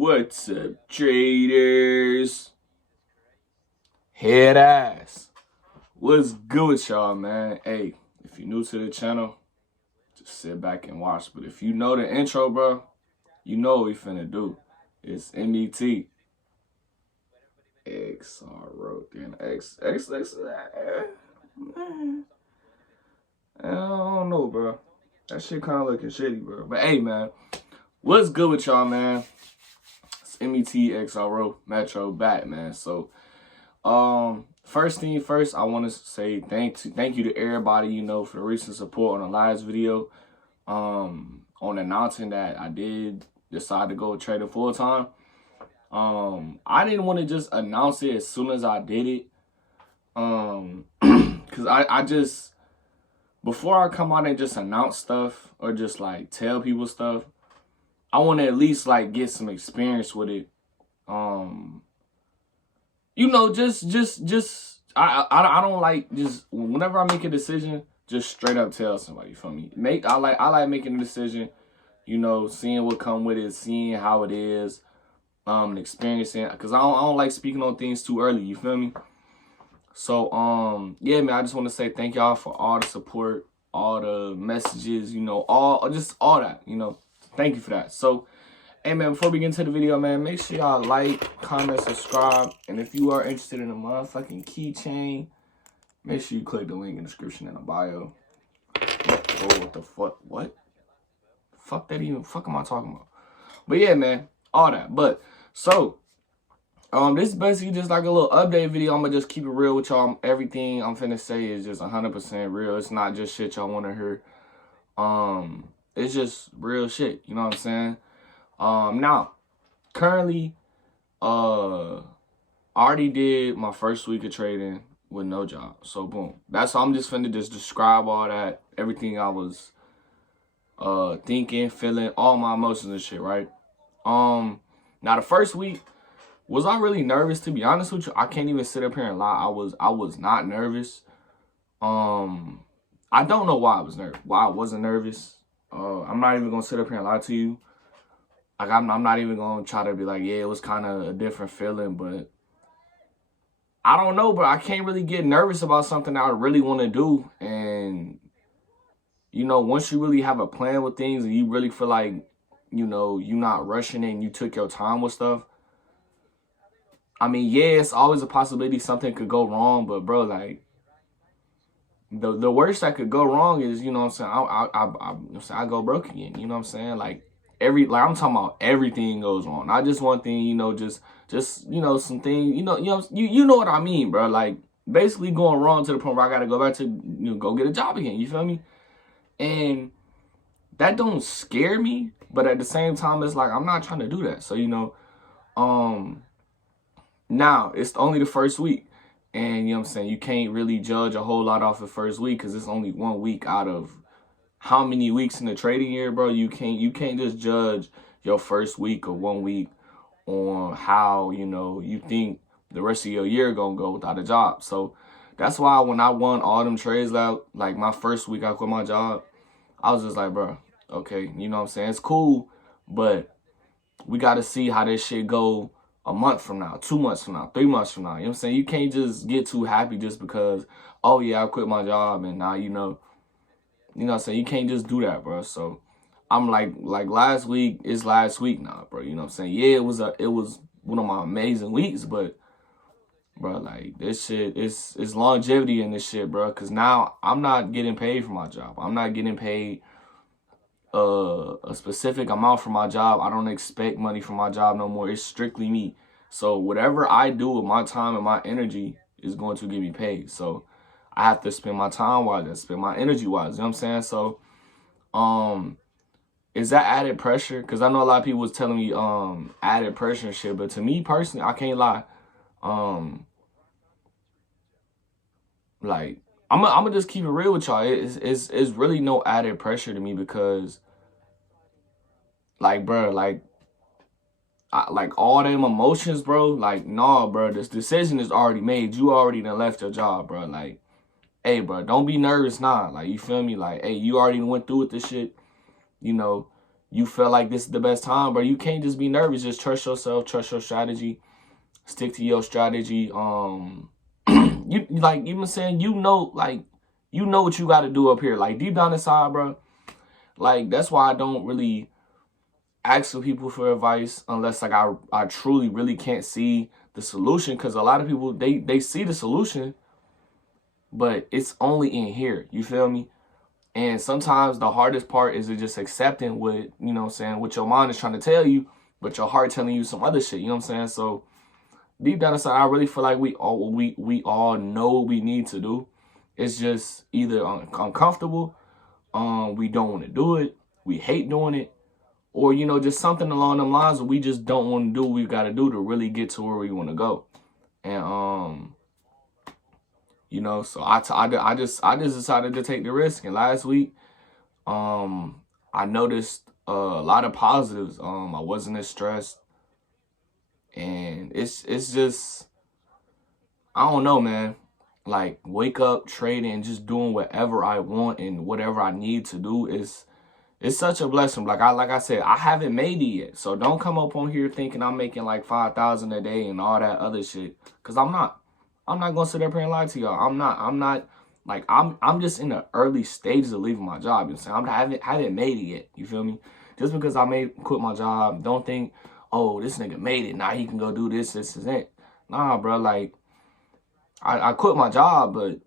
What's up, traders? Head ass. What's good with y'all, man? Hey, if you're new to the channel, just sit back and watch. But if you know the intro, bro, you know what we finna do. It's MET. XR then X. Man. I don't know, bro. That shit kind of looking shitty, bro. But hey, man, what's good with y'all, man? It's MET XRO Metro back, man. So, first thing first, I want to say thank you to everybody, you know, for the recent support on the last video. On announcing that I did decide to go trading full time. I didn't want to just announce it as soon as I did it. Cause I just, before I come out and just announce stuff or just like tell people stuff, I want to at least like get some experience with it. You know, I don't like just whenever I make a decision, just straight up tell somebody. For me, I like making a decision. You know, seeing what come with it, seeing how it is, experiencing. Cause I don't like speaking on things too early. You feel me? So yeah, man, I just want to say thank y'all for all the support, all the messages, you know, all that, you know. Thank you for that. So, hey, man, before we get into the video, man, make sure y'all like, comment, subscribe. And if you are interested in a motherfucking keychain, make sure you click the link in the description in the bio. What the fuck? What? Fuck that even? Fuck am I talking about? But yeah, man, all that. But, so, this is basically just like a little update video. I'm going to just keep it real with y'all. Everything I'm finna say is just 100% real. It's not just shit y'all want to hear. It's just real shit. You know what I'm saying? Now, currently, I already did my first week of trading with no job. So, boom. That's I'm just finna just describe all that. Everything I was thinking, feeling, all my emotions and shit, right? Now, the first week, was I really nervous? To be honest with you, I can't even sit up here and lie. I was not nervous. I don't know why I was nervous. Why I wasn't nervous. I'm not even gonna sit up here and lie to you. Like I'm not even gonna try to be like, yeah, it was kind of a different feeling, but I don't know, but I can't really get nervous about something that I really want to do. And you know, once you really have a plan with things and you really feel like, you know, you're not rushing it and you took your time with stuff. I mean, yeah, it's always a possibility something could go wrong, but bro, like the worst that could go wrong is, you know what I'm saying, I go broke again. You know what I'm saying? Like I'm talking about everything goes wrong. Not just one thing, you know, just you know, something, you know what I mean, bro. Like basically going wrong to the point where I gotta go back to, you know, go get a job again. You feel me? And that don't scare me, but at the same time, it's like I'm not trying to do that. So, you know, now, it's only the first week. And, you know what I'm saying, you can't really judge a whole lot off the first week because it's only 1 week out of how many weeks in the trading year, bro. You can't just judge your first week or 1 week on how, you know, you think the rest of your year gonna go without a job. So that's why when I won all them trades out, like my first week I quit my job, I was just like, bro, okay, you know what I'm saying? It's cool, but we got to see how this shit go a month from now, 2 months from now, 3 months from now. You know what I'm saying? You can't just get too happy just because, oh yeah, I quit my job and now, you know what I'm saying? You can't just do that, bro. So I'm like last week is last week now, bro. You know what I'm saying? Yeah, it was one of my amazing weeks, but bro, like this shit, it's longevity in this shit, bro. Cause now I'm not getting paid for my job. I'm not getting paid a specific amount for my job. I don't expect money from my job no more. It's strictly me. So whatever I do with my time and my energy is going to get me paid. So I have to spend my time wise and spend my energy wise. You know what I'm saying? So is that added pressure? Because I know a lot of people was telling me added pressure and shit, but to me personally, I can't lie. Like I'm gonna just keep it real with y'all. It's really no added pressure to me because, like, bro, like all them emotions, bro. Like, nah, bro, this decision is already made. You already done left your job, bro. Like, hey, bro, don't be nervous now. Like, you feel me? Like, hey, you already went through with this shit. You know, you feel like this is the best time, bro, you can't just be nervous. Just trust yourself, trust your strategy, stick to your strategy. You like you been saying, you know what you got to do up here. Like deep down inside, bro. Like that's why I don't really ask for people for advice unless like I truly really can't see the solution, because a lot of people they see the solution, but it's only in here. You feel me? And sometimes the hardest part is just accepting what, you know what I'm saying, what your mind is trying to tell you, but your heart telling you some other shit. You know what I'm saying? So deep down inside, I really feel like we all know what we need to do. It's just either uncomfortable, we don't want to do it, we hate doing it, or, you know, just something along them lines where we just don't want to do what we got to do to really get to where we want to go. And you know, so I just decided to take the risk. And last week, I noticed a lot of positives. I wasn't as stressed, and it's just, I don't know, man. Like wake up, trading, and just doing whatever I want and whatever I need to do is, it's such a blessing. Like I said, I haven't made it yet. So don't come up on here thinking I'm making like 5,000 a day and all that other shit, cuz I'm not. I'm not going to sit up here and lie to y'all. I'm not like I'm just in the early stages of leaving my job. You know what I'm saying? I haven't made it yet. You feel me? Just because I may quit my job, don't think, "Oh, this nigga made it. Now he can go do this and that." Nah, bro, like I quit my job, but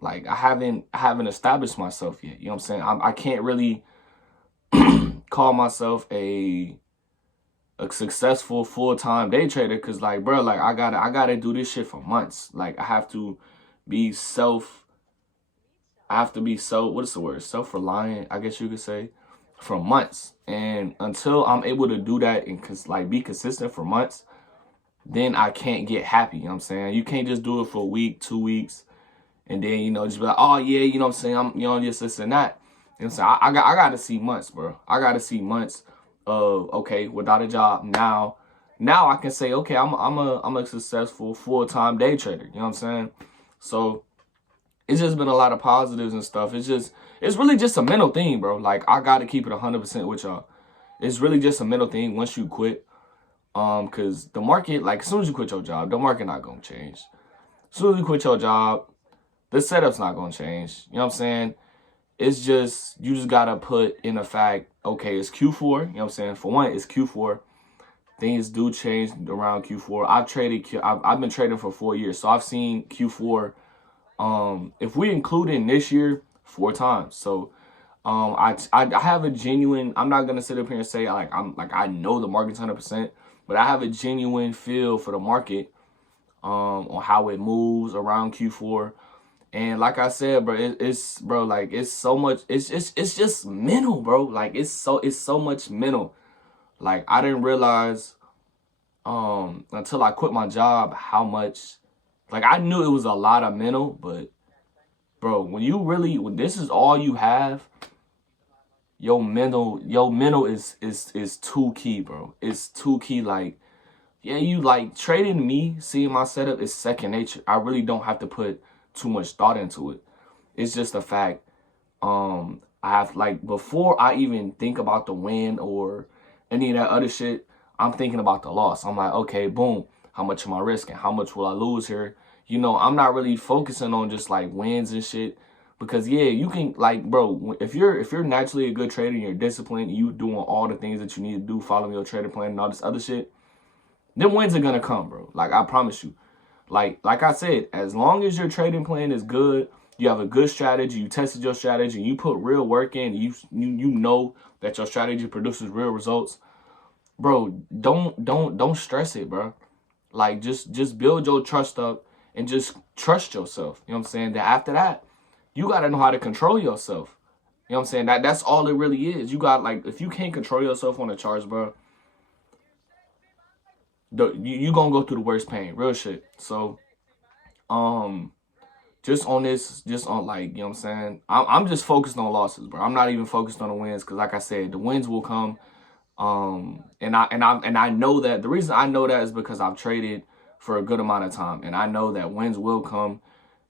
like I haven't established myself yet. You know what I'm saying? I can't really call myself a successful full-time day trader, because like, bro, like I gotta do this shit for months. Like I have to be what is the word, self-reliant, I guess you could say, for months. And until I'm able to do that and like be consistent for months, then I can't get happy. You know what I'm saying? You can't just do it for a week, 2 weeks, and then, you know, just be like, oh yeah, you know what I'm saying, I'm, you know, this and that. You know what I'm saying? I gotta see months, bro. I gotta see months of, okay, without a job, now I can say, okay, I'm a successful full-time day trader. You know what I'm saying? So it's just been a lot of positives and stuff. It's really just a mental thing, bro. Like I gotta keep it 100% with y'all. It's really just a mental thing once you quit. Cause the market, like as soon as you quit your job, the market not gonna change. As soon as you quit your job, the setup's not gonna change. You know what I'm saying? It's just, you just gotta put in the fact, okay, it's Q4, you know what I'm saying? For one, it's Q4. Things do change around Q4. I've been trading for 4 years, so I've seen Q4, if we include in this year, 4 times. So I have a genuine, I'm not gonna sit up here and say I know the market's 100%, but I have a genuine feel for the market, on how it moves around Q4. And like I said, bro, it's bro, like it's so much, it's just mental, bro. Like it's so much mental. Like I didn't realize until I quit my job how much, like I knew it was a lot of mental, but bro, when this is all you have, your mental is too key, bro. It's too key. Like, yeah, you like trading me, seeing my setup is second nature. I really don't have to put too much thought into it. It's just a fact. I have, like, before I even think about the win or any of that other shit, I'm thinking about the loss. I'm like, okay, boom, how much am I risking? How much will I lose here? You know, I'm not really focusing on just like wins and shit, because yeah, you can, like, bro, if you're naturally a good trader and you're disciplined, you doing all the things that you need to do, following your trading plan and all this other shit, them wins are gonna come, bro. Like I promise you. Like I said, as long as your trading plan is good, you have a good strategy, you tested your strategy, you put real work in, you know that your strategy produces real results, bro, don't stress it, bro. Like just build your trust up and just trust yourself. You know what I'm saying? That after that, you gotta know how to control yourself. You know what I'm saying? That's all it really is. You got, like, if you can't control yourself on the charts, bro, you gonna go through the worst pain, real shit. So, just on this, just on, like, you know what I'm saying, I'm just focused on losses, bro. I'm not even focused on the wins, because like I said, the wins will come. And I know that the reason I know that is because I've traded for a good amount of time, and I know that wins will come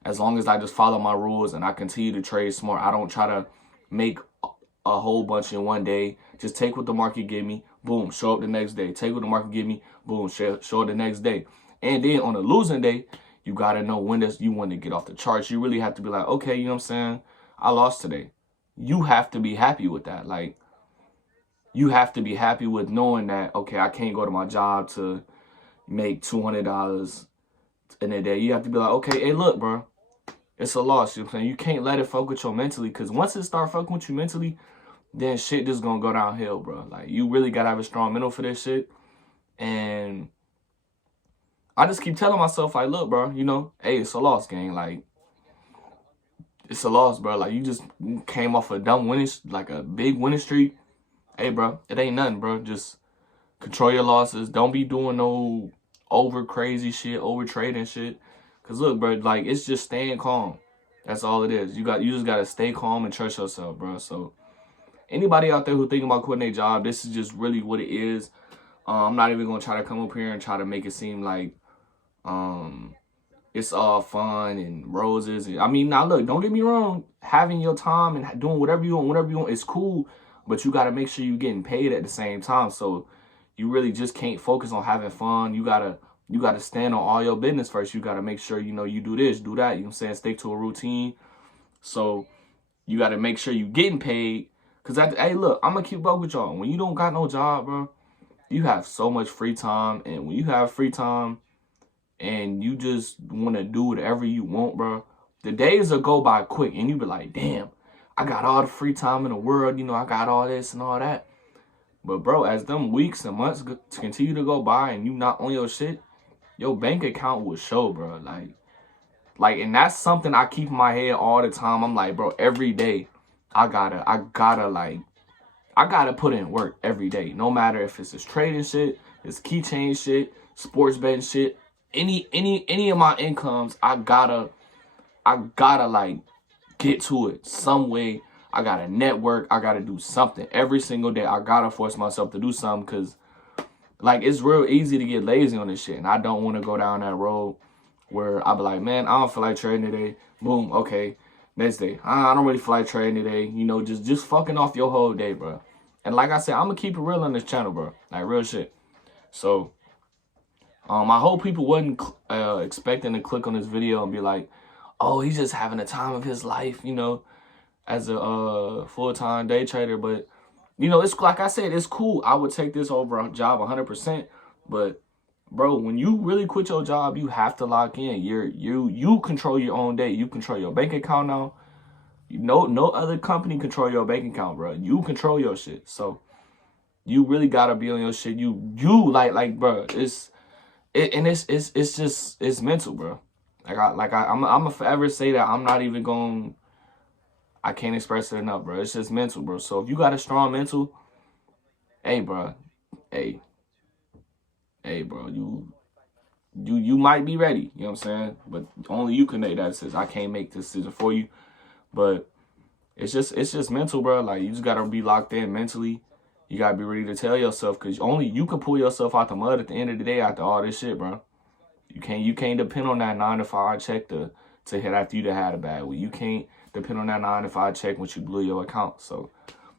as long as I just follow my rules and I continue to trade smart. I don't try to make a whole bunch in one day Just take what the market give me, boom, show up the next day. Take what the market give me, boom, show up the next day. And then on a losing day, you got to know when you want to get off the charts. You really have to be like, okay, you know what I'm saying? I lost today. You have to be happy with that. Like, you have to be happy with knowing that, okay, I can't go to my job to make $200 in a day. You have to be like, okay, hey, look, bro, it's a loss. You know what I'm saying? You can't let it fuck with you mentally, because once it start fucking with you mentally, then shit just gonna go downhill, bro. Like, you really gotta have a strong mental for this shit. And I just keep telling myself, like, look, bro, you know, hey, it's a loss, gang. Like, it's a loss, bro. Like, you just came off a dumb winning, like a big winning streak. Hey, bro, it ain't nothing, bro. Just control your losses. Don't be doing no over crazy shit, over trading shit. Cause look, bro, like, it's just staying calm. That's all it is. You just gotta stay calm and trust yourself, bro. So anybody out there who thinking about quitting their job, this is just really what it is. I'm not even gonna try to come up here and try to make it seem like it's all fun and roses. I mean, now look, don't get me wrong. Having your time and doing whatever you want, is cool. But you gotta make sure you're getting paid at the same time. So you really just can't focus on having fun. You gotta stand on all your business first. You gotta make sure, you know, you do this, do that. You know what I'm saying? Stick to a routine. So you gotta make sure you getting paid. Cause hey, look, I'm gonna keep up with y'all. When you don't got no job, bro, you have so much free time. And when you have free time and you just want to do whatever you want, bro, the days will go by quick. And you be like, damn, I got all the free time in the world. You know, I got all this and all that. But, bro, as them weeks and months continue to go by and you not on your shit, your bank account will show, bro. Like, and that's something I keep in my head all the time. I'm like, bro, every day, I gotta put in work every day. No matter if it's this trading shit, it's keychain shit, sports betting shit, any of my incomes, I gotta like get to it some way. I gotta network. I gotta do something every single day. I gotta force myself to do something, because like, it's real easy to get lazy on this shit. And I don't want to go down that road where I be like, man, I don't feel like trading today. Boom, okay. Next day, I don't really feel like trading today. You know, just fucking off your whole day, bro. And like I said, I'm going to keep it real on this channel, bro. Like, real shit. So, I hope people wasn't expecting to click on this video and be like, oh, he's just having the time of his life, you know, as a full-time day trader. But, you know, it's like I said, it's cool. I would take this over a job 100%. But, bro, when you really quit your job, you have to lock in. You control your own day. You control your bank account now. No other company control your bank account, bro. You control your shit. So you really gotta be on your shit. You like, bro. It's mental, bro. I'm gonna forever say that. I'm not even going. I can't express it enough, bro. It's just mental, bro. So if you got a strong mental, hey, bro, hey, bro, you might be ready. You know what I'm saying? But only you can make that decision. I can't make this decision for you. But it's just mental, bro. Like, you just gotta be locked in mentally. You gotta be ready to tell yourself, because only you can pull yourself out the mud at the end of the day after all this shit, bro. You can't depend on that 9-to-5 check to hit after you had a bad week. You can't depend on that 9-to-5 check once you blew your account. So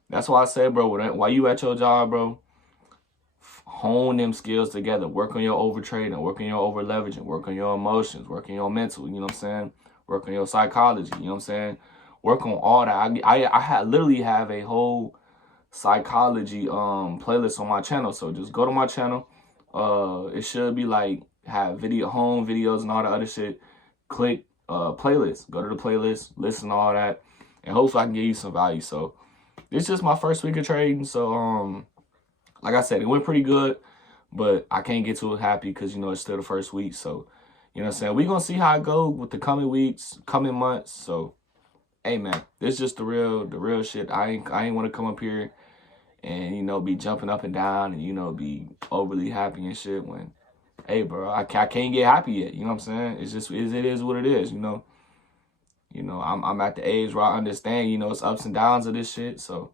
that's why I said, bro, while you at your job, bro, hone them skills together. Work on your over trading, work on your over leveraging, work on your emotions, work on your mental, you know what I'm saying? Work on your psychology, you know what I'm saying? Work on all that. I literally have a whole psychology playlist on my channel. So just go to my channel. It should be like have home videos and all the other shit. Click playlist. Go to the playlist, listen to all that, and hopefully I can give you some value. So it's just my first week of trading. So like I said, it went pretty good, but I can't get too happy because, you know, it's still the first week. So, you know what I'm saying? We're going to see how it goes with the coming weeks, coming months. So, hey, man, this is just the real shit. I ain't want to come up here and, you know, be jumping up and down and, you know, be overly happy and shit when, hey, bro, I can't get happy yet. You know what I'm saying? It's just, it is what it is, you know. You know, I'm at the age where I understand, you know, it's ups and downs of this shit. So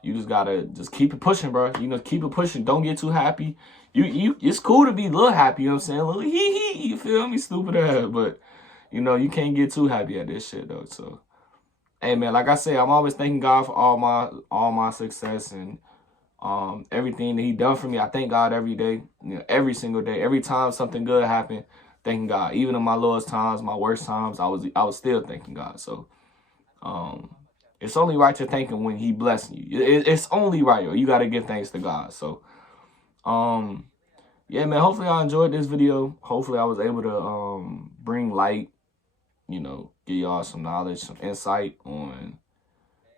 you just gotta just keep it pushing, bro. You know, keep it pushing. Don't get too happy. It's cool to be a little happy, you know what I'm saying? A little hee, you feel me? Stupid ass. But, you know, you can't get too happy at this shit, though. So hey man, like I say, I'm always thanking God for all my success and everything that He done for me. I thank God every day, every single day, every time something good happened, thanking God. Even in my lowest times, my worst times, I was still thanking God. So it's only right to thank Him when He blessing you. It's only right, or you got to give thanks to God. So yeah, man. Hopefully I enjoyed this video. Hopefully I was able to bring light, give y'all some knowledge, some insight on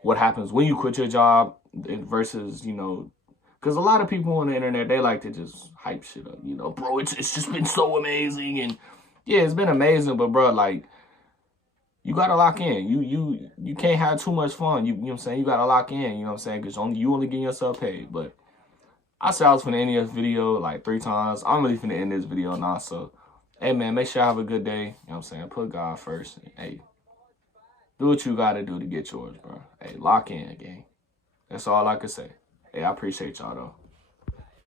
what happens when you quit your job versus, because a lot of people on the internet, they like to just hype shit up, bro, it's just been so amazing. And yeah, it's been amazing, but bro, like, you gotta lock in. You can't have too much fun. You know what I'm saying? You gotta lock in, you know what I'm saying? Because you only getting yourself paid. But I said I was finna end this video like 3 times. I'm really finna end this video now. So, hey, man, make sure I have a good day. You know what I'm saying? Put God first. And, hey, do what you gotta do to get yours, bro. Hey, lock in, gang. That's all I can say. Hey, I appreciate y'all, though.